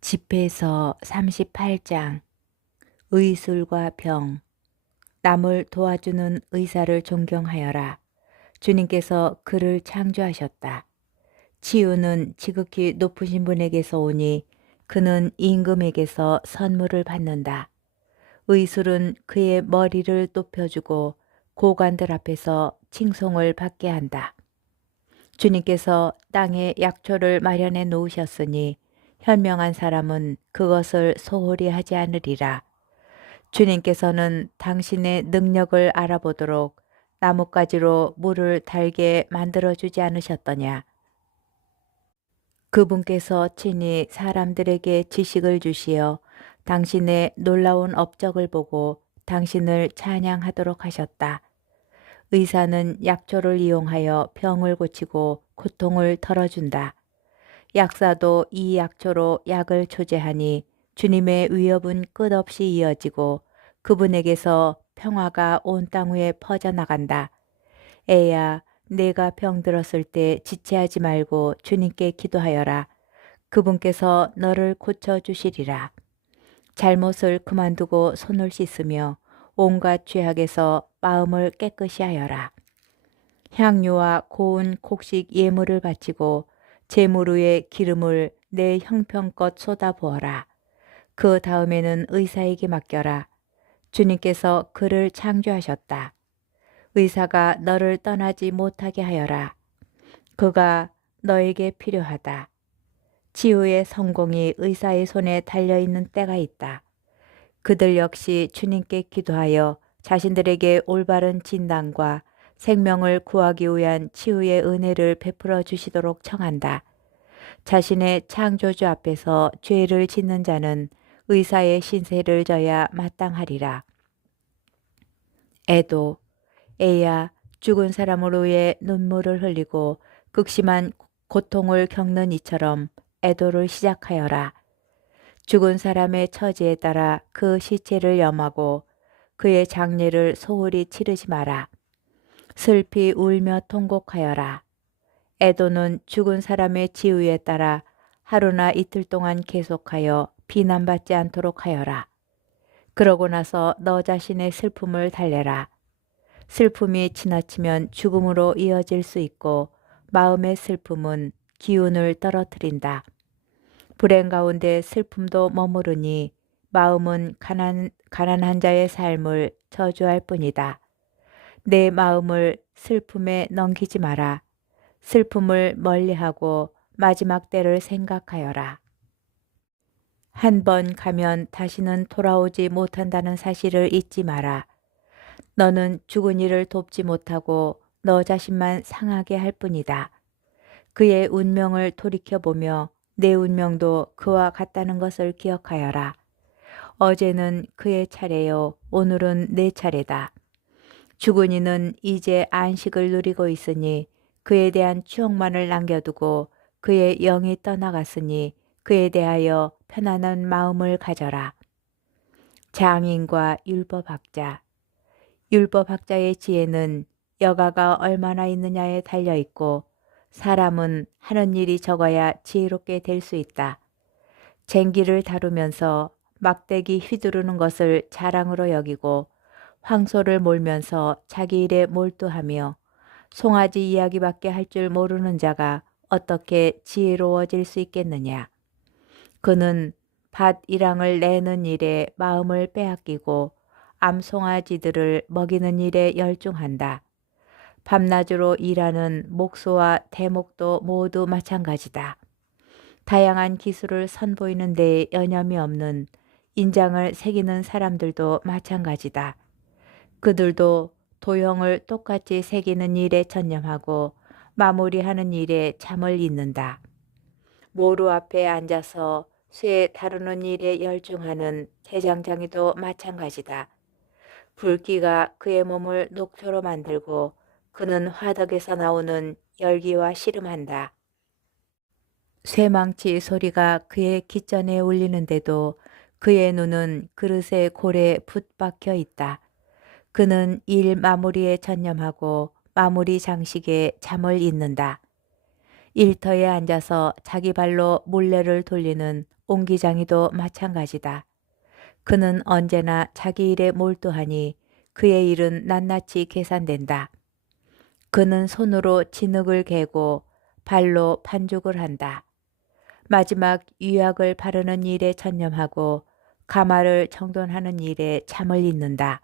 집회서 38장 의술과 병. 남을 도와주는 의사를 존경하여라. 주님께서 그를 창조하셨다. 치유는 지극히 높으신 분에게서 오니 그는 임금에게서 선물을 받는다. 의술은 그의 머리를 높여주고 고관들 앞에서 칭송을 받게 한다. 주님께서 땅에 약초를 마련해 놓으셨으니 현명한 사람은 그것을 소홀히 하지 않으리라. 주님께서는 당신의 능력을 알아보도록 나뭇가지로 물을 달게 만들어주지 않으셨더냐. 그분께서 친히 사람들에게 지식을 주시어 당신의 놀라운 업적을 보고 당신을 찬양하도록 하셨다. 의사는 약초를 이용하여 병을 고치고 고통을 덜어준다. 약사도 이 약초로 약을 초제하니 주님의 위협은 끝없이 이어지고 그분에게서 평화가 온 땅 위에 퍼져나간다. 애야, 내가 병들었을 때 지체하지 말고 주님께 기도하여라. 그분께서 너를 고쳐주시리라. 잘못을 그만두고 손을 씻으며 온갖 죄악에서 마음을 깨끗이 하여라. 향유와 고운 곡식 예물을 바치고 제물 위에 기름을 내 형편껏 쏟아부어라. 그 다음에는 의사에게 맡겨라. 주님께서 그를 창조하셨다. 의사가 너를 떠나지 못하게 하여라. 그가 너에게 필요하다. 치유의 성공이 의사의 손에 달려있는 때가 있다. 그들 역시 주님께 기도하여 자신들에게 올바른 진단과 생명을 구하기 위한 치유의 은혜를 베풀어 주시도록 청한다. 자신의 창조주 앞에서 죄를 짓는 자는 의사의 신세를 져야 마땅하리라. 애도, 애야, 죽은 사람을 위해 눈물을 흘리고 극심한 고통을 겪는 이처럼 애도를 시작하여라. 죽은 사람의 처지에 따라 그 시체를 염하고 그의 장례를 소홀히 치르지 마라. 슬피 울며 통곡하여라. 애도는 죽은 사람의 지위에 따라 하루나 이틀 동안 계속하여 비난받지 않도록 하여라. 그러고 나서 너 자신의 슬픔을 달래라. 슬픔이 지나치면 죽음으로 이어질 수 있고 마음의 슬픔은 기운을 떨어뜨린다. 불행 가운데 슬픔도 머무르니 마음은 가난한 자의 삶을 저주할 뿐이다. 내 마음을 슬픔에 넘기지 마라. 슬픔을 멀리하고 마지막 때를 생각하여라. 한 번 가면 다시는 돌아오지 못한다는 사실을 잊지 마라. 너는 죽은 이를 돕지 못하고 너 자신만 상하게 할 뿐이다. 그의 운명을 돌이켜보며 내 운명도 그와 같다는 것을 기억하여라. 어제는 그의 차례요, 오늘은 내 차례다. 죽은 이는 이제 안식을 누리고 있으니 그에 대한 추억만을 남겨두고 그의 영이 떠나갔으니 그에 대하여 편안한 마음을 가져라. 장인과 율법학자. 율법학자의 지혜는 여가가 얼마나 있느냐에 달려있고 사람은 하는 일이 적어야 지혜롭게 될 수 있다. 쟁기를 다루면서 막대기 휘두르는 것을 자랑으로 여기고 황소를 몰면서 자기 일에 몰두하며 송아지 이야기밖에 할 줄 모르는 자가 어떻게 지혜로워질 수 있겠느냐. 그는 밭 일항을 내는 일에 마음을 빼앗기고 암송아지들을 먹이는 일에 열중한다. 밤낮으로 일하는 목소와 대목도 모두 마찬가지다. 다양한 기술을 선보이는 데에 여념이 없는 인장을 새기는 사람들도 마찬가지다. 그들도 도형을 똑같이 새기는 일에 전념하고 마무리하는 일에 잠을 잇는다. 모루 앞에 앉아서 쇠 다루는 일에 열중하는 대장장이도 마찬가지다. 불기가 그의 몸을 녹초로 만들고 그는 화덕에서 나오는 열기와 씨름한다. 쇠망치 소리가 그의 깃전에 울리는데도 그의 눈은 그릇의 골에 붙박혀 있다. 그는 일 마무리에 전념하고 마무리 장식에 잠을 잇는다. 일터에 앉아서 자기 발로 물레를 돌리는 옹기장이도 마찬가지다. 그는 언제나 자기 일에 몰두하니 그의 일은 낱낱이 계산된다. 그는 손으로 진흙을 개고 발로 반죽을 한다. 마지막 유약을 바르는 일에 전념하고 가마를 정돈하는 일에 잠을 잇는다.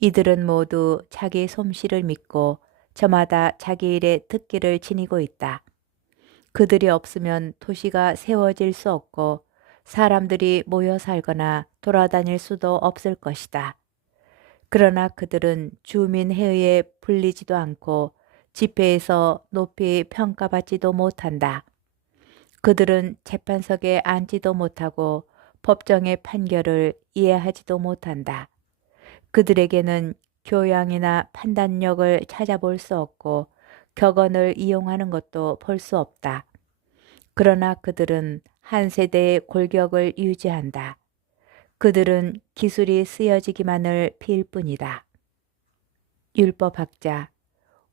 이들은 모두 자기 솜씨를 믿고 저마다 자기 일에 특기를 지니고 있다. 그들이 없으면 도시가 세워질 수 없고 사람들이 모여 살거나 돌아다닐 수도 없을 것이다. 그러나 그들은 주민회의에 불리지도 않고 집회에서 높이 평가받지도 못한다. 그들은 재판석에 앉지도 못하고 법정의 판결을 이해하지도 못한다. 그들에게는 교양이나 판단력을 찾아볼 수 없고 격언을 이용하는 것도 볼 수 없다. 그러나 그들은 한 세대의 골격을 유지한다. 그들은 기술이 쓰여지기만을 빌 뿐이다. 율법학자,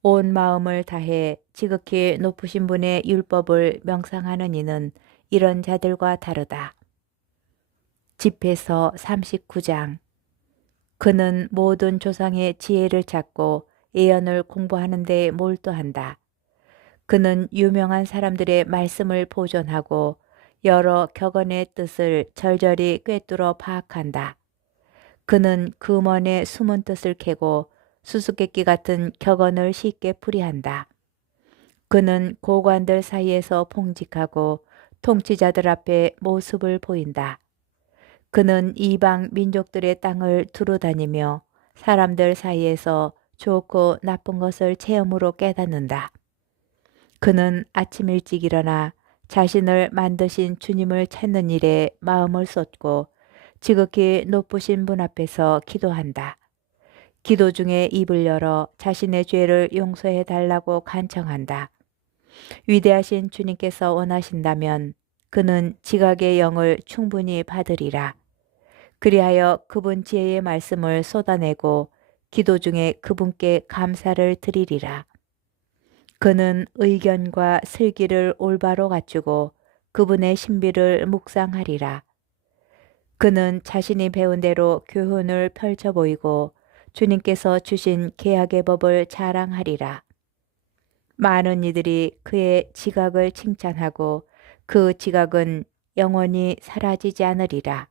온 마음을 다해 지극히 높으신 분의 율법을 명상하는 이는 이런 자들과 다르다. 집회서 39장. 그는 모든 조상의 지혜를 찾고 예언을 공부하는 데 몰두한다. 그는 유명한 사람들의 말씀을 보존하고 여러 격언의 뜻을 절절히 꿰뚫어 파악한다. 그는 금원의 숨은 뜻을 캐고 수수께끼 같은 격언을 쉽게 풀이한다. 그는 고관들 사이에서 봉직하고 통치자들 앞에 모습을 보인다. 그는 이방 민족들의 땅을 두루다니며 사람들 사이에서 좋고 나쁜 것을 체험으로 깨닫는다. 그는 아침 일찍 일어나 자신을 만드신 주님을 찾는 일에 마음을 쏟고 지극히 높으신 분 앞에서 기도한다. 기도 중에 입을 열어 자신의 죄를 용서해 달라고 간청한다. 위대하신 주님께서 원하신다면 그는 지각의 영을 충분히 받으리라. 그리하여 그분 지혜의 말씀을 쏟아내고 기도 중에 그분께 감사를 드리리라. 그는 의견과 슬기를 올바로 갖추고 그분의 신비를 묵상하리라. 그는 자신이 배운 대로 교훈을 펼쳐 보이고 주님께서 주신 계약의 법을 자랑하리라. 많은 이들이 그의 지각을 칭찬하고 그 지각은 영원히 사라지지 않으리라.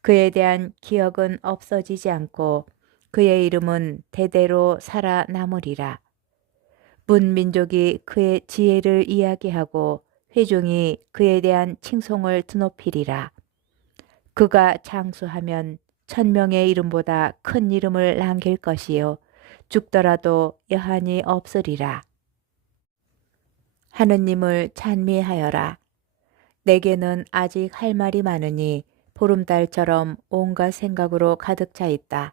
그에 대한 기억은 없어지지 않고 그의 이름은 대대로 살아남으리라. 문민족이 그의 지혜를 이야기하고 회중이 그에 대한 칭송을 드높이리라. 그가 장수하면 1000명의 이름보다 큰 이름을 남길 것이요 죽더라도 여한이 없으리라. 하느님을 찬미하여라. 내게는 아직 할 말이 많으니 보름달처럼 온갖 생각으로 가득 차 있다.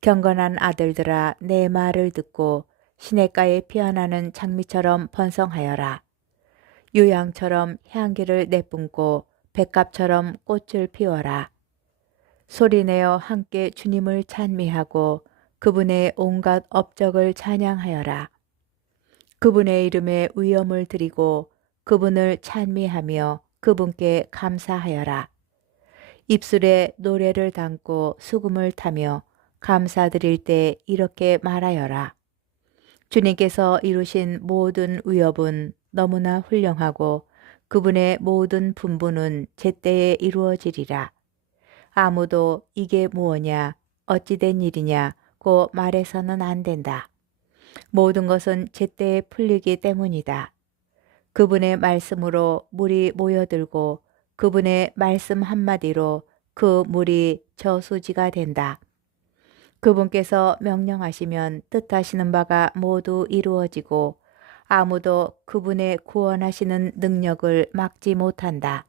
경건한 아들들아, 내 말을 듣고 시냇가에 피어나는 장미처럼 번성하여라. 유향처럼 향기를 내뿜고 백합처럼 꽃을 피워라. 소리내어 함께 주님을 찬미하고 그분의 온갖 업적을 찬양하여라. 그분의 이름에 위엄을 드리고 그분을 찬미하며 그분께 감사하여라. 입술에 노래를 담고 수금을 타며 감사드릴 때 이렇게 말하여라. 주님께서 이루신 모든 위업은 너무나 훌륭하고 그분의 모든 분부는 제때에 이루어지리라. 아무도 이게 무엇냐, 어찌된 일이냐고 말해서는 안 된다. 모든 것은 제때에 풀리기 때문이다. 그분의 말씀으로 물이 모여들고 그분의 말씀 한마디로 그 물이 저수지가 된다. 그분께서 명령하시면 뜻하시는 바가 모두 이루어지고 아무도 그분의 구원하시는 능력을 막지 못한다.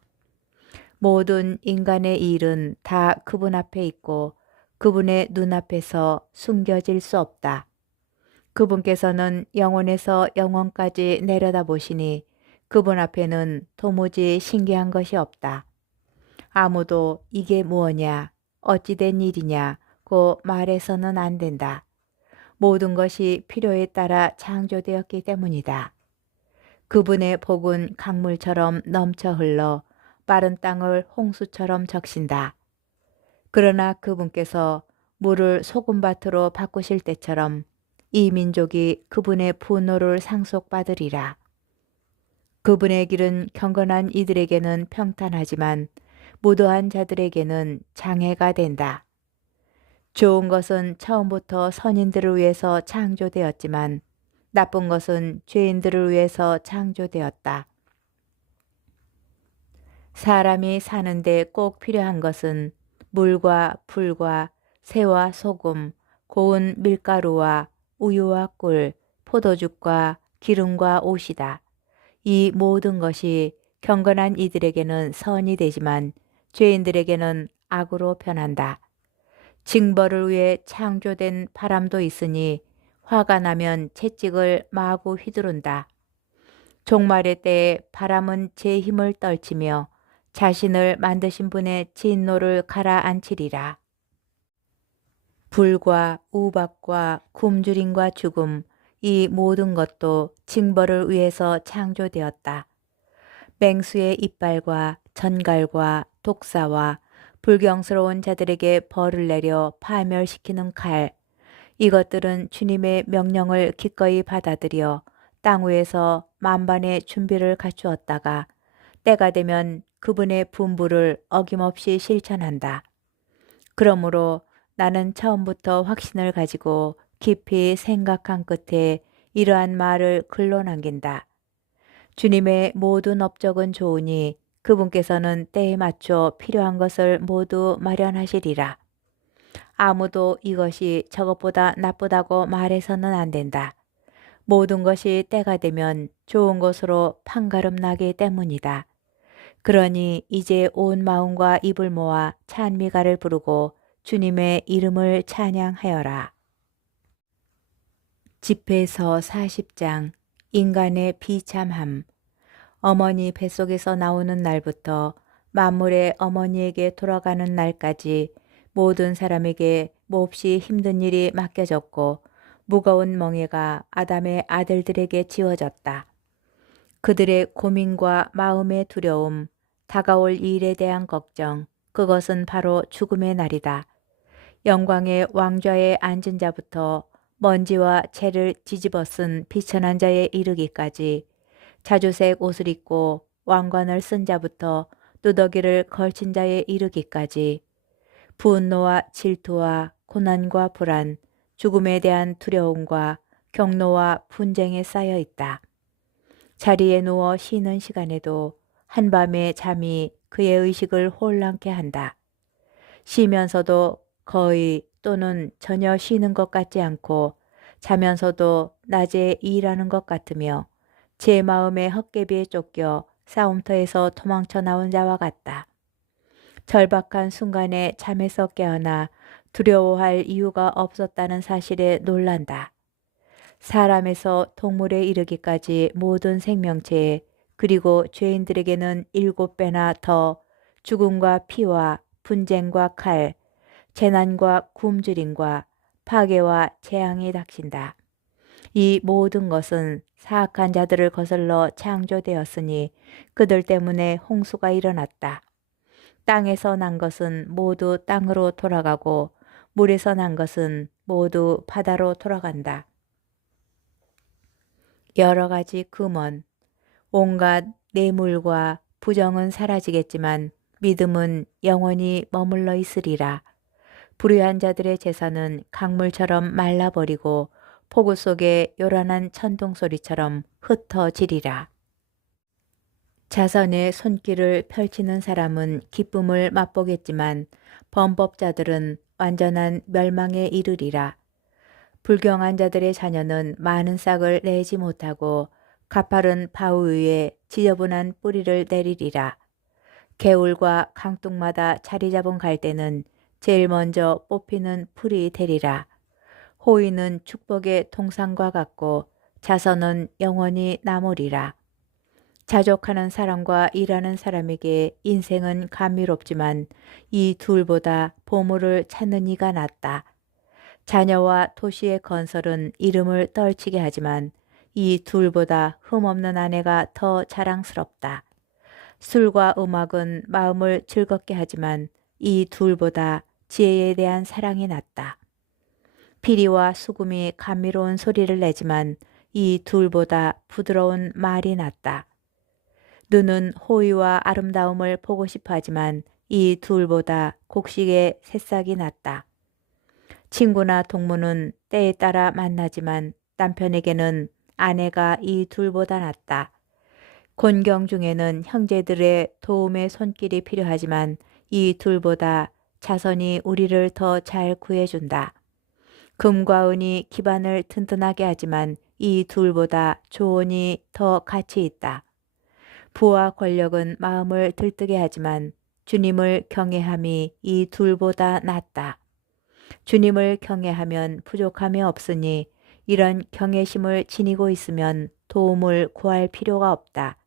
모든 인간의 일은 다 그분 앞에 있고 그분의 눈앞에서 숨겨질 수 없다. 그분께서는 영원에서 영원까지 내려다보시니 그분 앞에는 도무지 신기한 것이 없다. 아무도 이게 무엇냐, 어찌된 일이냐고 말해서는 안 된다. 모든 것이 필요에 따라 창조되었기 때문이다. 그분의 복은 강물처럼 넘쳐 흘러 빠른 땅을 홍수처럼 적신다. 그러나 그분께서 물을 소금밭으로 바꾸실 때처럼 이 민족이 그분의 분노를 상속받으리라. 그분의 길은 경건한 이들에게는 평탄하지만 무도한 자들에게는 장애가 된다. 좋은 것은 처음부터 선인들을 위해서 창조되었지만 나쁜 것은 죄인들을 위해서 창조되었다. 사람이 사는데 꼭 필요한 것은 물과 불과 새와 소금, 고운 밀가루와 우유와 꿀, 포도죽과 기름과 옷이다. 이 모든 것이 경건한 이들에게는 선이 되지만 죄인들에게는 악으로 변한다. 징벌을 위해 창조된 바람도 있으니 화가 나면 채찍을 마구 휘두른다. 종말의 때에 바람은 제 힘을 떨치며 자신을 만드신 분의 진노를 가라앉히리라. 불과 우박과 굶주림과 죽음, 이 모든 것도 징벌을 위해서 창조되었다. 맹수의 이빨과 전갈과 독사와 불경스러운 자들에게 벌을 내려 파멸시키는 칼, 이것들은 주님의 명령을 기꺼이 받아들여 땅 위에서 만반의 준비를 갖추었다가 때가 되면 그분의 분부를 어김없이 실천한다. 그러므로 나는 처음부터 확신을 가지고 깊이 생각한 끝에 이러한 말을 글로 남긴다. 주님의 모든 업적은 좋으니 그분께서는 때에 맞춰 필요한 것을 모두 마련하시리라. 아무도 이것이 저것보다 나쁘다고 말해서는 안 된다. 모든 것이 때가 되면 좋은 것으로 판가름 나기 때문이다. 그러니 이제 온 마음과 입을 모아 찬미가를 부르고 주님의 이름을 찬양하여라. 집회서 40장 인간의 비참함. 어머니 뱃속에서 나오는 날부터 만물의 어머니에게 돌아가는 날까지 모든 사람에게 몹시 힘든 일이 맡겨졌고 무거운 멍에가 아담의 아들들에게 지워졌다. 그들의 고민과 마음의 두려움, 다가올 일에 대한 걱정, 그것은 바로 죽음의 날이다. 영광의 왕좌에 앉은 자부터 먼지와 채를 뒤집어 쓴 비천한 자에 이르기까지 자주색 옷을 입고 왕관을 쓴 자부터 누더기를 걸친 자에 이르기까지 분노와 질투와 고난과 불안, 죽음에 대한 두려움과 경노와 분쟁에 쌓여 있다. 자리에 누워 쉬는 시간에도 한밤의 잠이 그의 의식을 혼란케 한다. 쉬면서도 거의 또는 전혀 쉬는 것 같지 않고 자면서도 낮에 일하는 것 같으며 제 마음의 헛개비에 쫓겨 싸움터에서 도망쳐 나온 자와 같다. 절박한 순간에 잠에서 깨어나 두려워할 이유가 없었다는 사실에 놀란다. 사람에서 동물에 이르기까지 모든 생명체에 그리고 죄인들에게는 7배나 더 죽음과 피와 분쟁과 칼, 재난과 굶주림과 파괴와 재앙이 닥친다. 이 모든 것은 사악한 자들을 거슬러 창조되었으니 그들 때문에 홍수가 일어났다. 땅에서 난 것은 모두 땅으로 돌아가고 물에서 난 것은 모두 바다로 돌아간다. 여러 가지 금원, 온갖 뇌물과 부정은 사라지겠지만 믿음은 영원히 머물러 있으리라. 불의한 자들의 제사는 강물처럼 말라버리고 폭우 속에 요란한 천둥소리처럼 흩어지리라. 자선의 손길을 펼치는 사람은 기쁨을 맛보겠지만 범법자들은 완전한 멸망에 이르리라. 불경한 자들의 자녀는 많은 싹을 내지 못하고 가파른 바위 위에 지저분한 뿌리를 내리리라. 개울과 강둑마다 자리 잡은 갈대는 제일 먼저 뽑히는 풀이 되리라. 호의는 축복의 동상과 같고 자선은 영원히 남으리라. 자족하는 사람과 일하는 사람에게 인생은 감미롭지만 이 둘보다 보물을 찾는 이가 낫다. 자녀와 도시의 건설은 이름을 떨치게 하지만 이 둘보다 흠없는 아내가 더 자랑스럽다. 술과 음악은 마음을 즐겁게 하지만 이 둘보다 지혜에 대한 사랑이 낫다. 피리와 수금이 감미로운 소리를 내지만 이 둘보다 부드러운 말이 낫다. 눈은 호의와 아름다움을 보고 싶어 하지만 이 둘보다 곡식의 새싹이 낫다. 친구나 동무는 때에 따라 만나지만 남편에게는 아내가 이 둘보다 낫다. 곤경 중에는 형제들의 도움의 손길이 필요하지만 이 둘보다 자선이 우리를 더 잘 구해준다. 금과 은이 기반을 튼튼하게 하지만 이 둘보다 조언이 더 가치 있다. 부와 권력은 마음을 들뜨게 하지만 주님을 경외함이 이 둘보다 낫다. 주님을 경외하면 부족함이 없으니 이런 경외심을 지니고 있으면 도움을 구할 필요가 없다.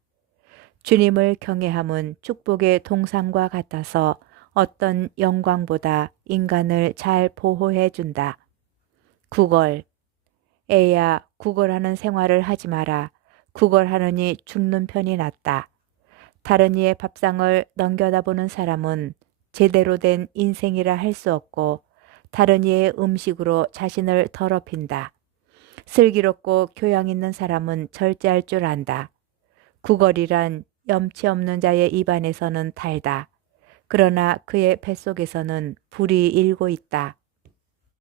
주님을 경외함은 축복의 동상과 같아서 어떤 영광보다 인간을 잘 보호해 준다. 구걸. 애야, 구걸하는 생활을 하지 마라. 구걸하느니 죽는 편이 낫다. 다른 이의 밥상을 넘겨다보는 사람은 제대로 된 인생이라 할 수 없고 다른 이의 음식으로 자신을 더럽힌다. 슬기롭고 교양 있는 사람은 절제할 줄 안다. 구걸이란 염치 없는 자의 입안에서는 달다. 그러나 그의 뱃속에서는 불이 일고 있다.